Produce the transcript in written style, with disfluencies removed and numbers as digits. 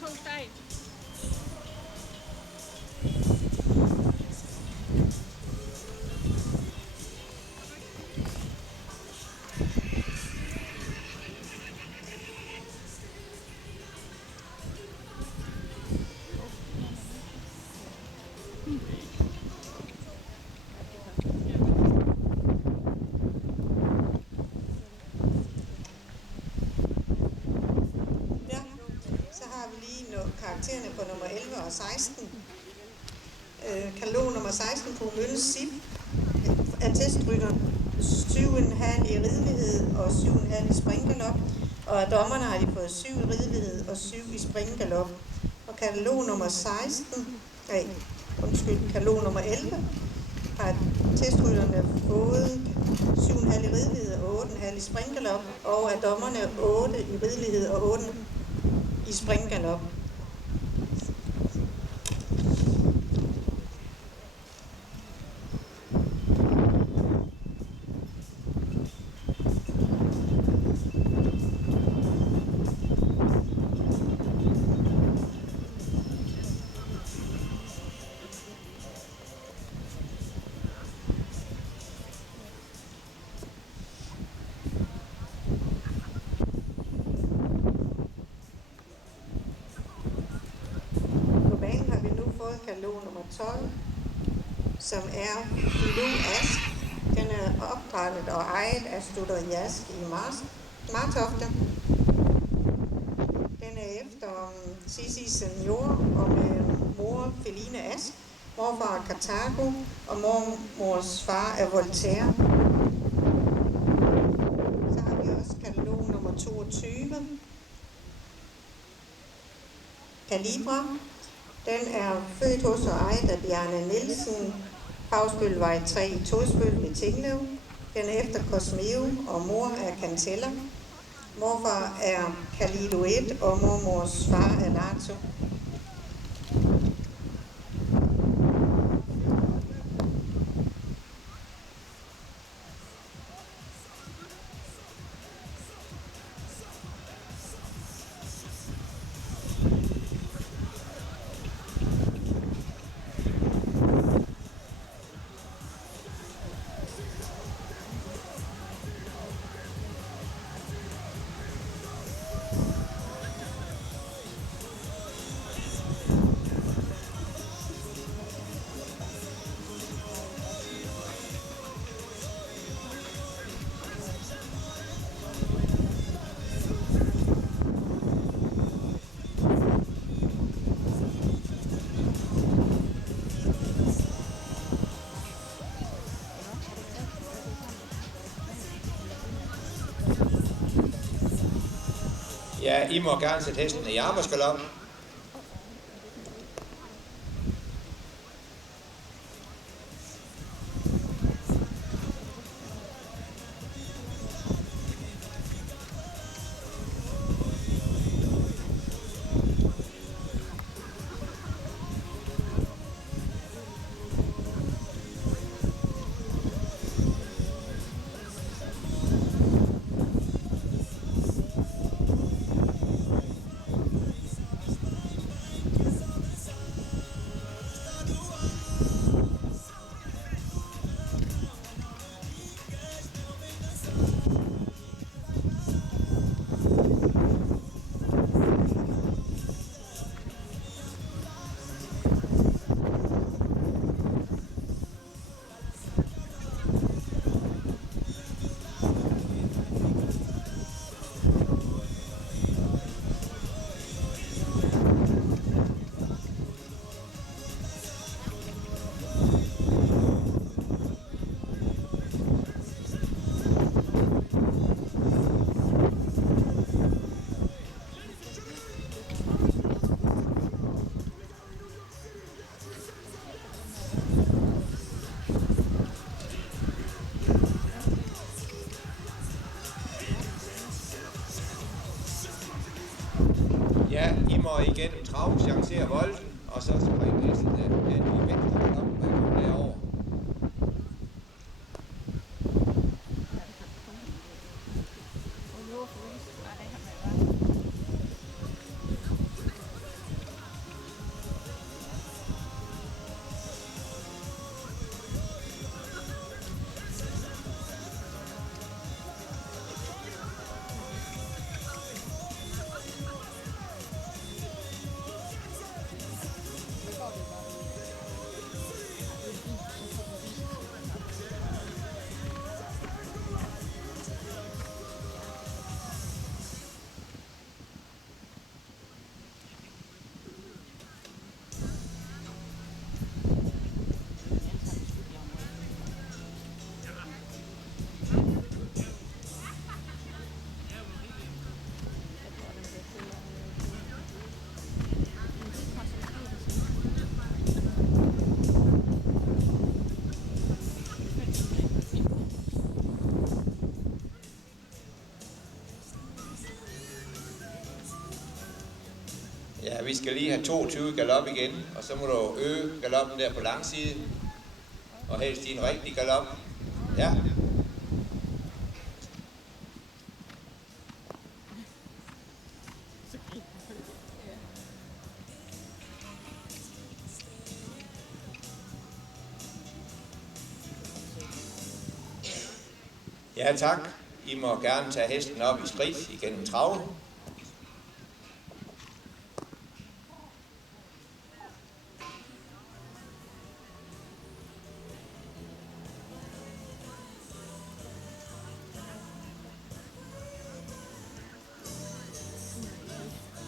2 steg. Ja, så har vi lige karaktererne på nummer 11 og 16. Katalog nummer 16 på Mølles Sip. Attestrytter 7,5 i ridelighed og 7,5 i springgalop. Og af dommerne har de fået 7 i ridelighed og 7 i springgalop. Og katalog nummer 16, katalog nummer 11 har testrytterne fået 7,5 i ridelighed og 8,5 i springgalop. Og af dommerne 8 i ridelighed og 8 i springgalop. På banen har vi nu fået katalog nummer 12, som er Filou Ask. Den er opdrettet og ejet af Studder Jask i Martofte. Den er efter Sissi Senior og med mor Feline Ask, morfar er Kartago og mormors far er Voltaire. Så har vi også katalog nummer 22, Calibra. Den er født hos og ejet af Bjarne Nielsen, Fagsbølvej 3 i Todsbøl ved Tinglev. Den er efter Cosmeo, og mor er Cantella. Morfar er Calido 1, og mormors far er Lato. Ja, I må gerne sætte hesten i arbejdsgalop. Ja, I må igennem trav, chancere volden, og så springe hesten af i venstre galop, og komme derover. Ja, vi skal lige have 22 galop igen, og så må du øge galoppen der på lang side. Og helst i en rigtig galop. Ja. Ja, tak. I må gerne tage hesten op i skridt igennem trav.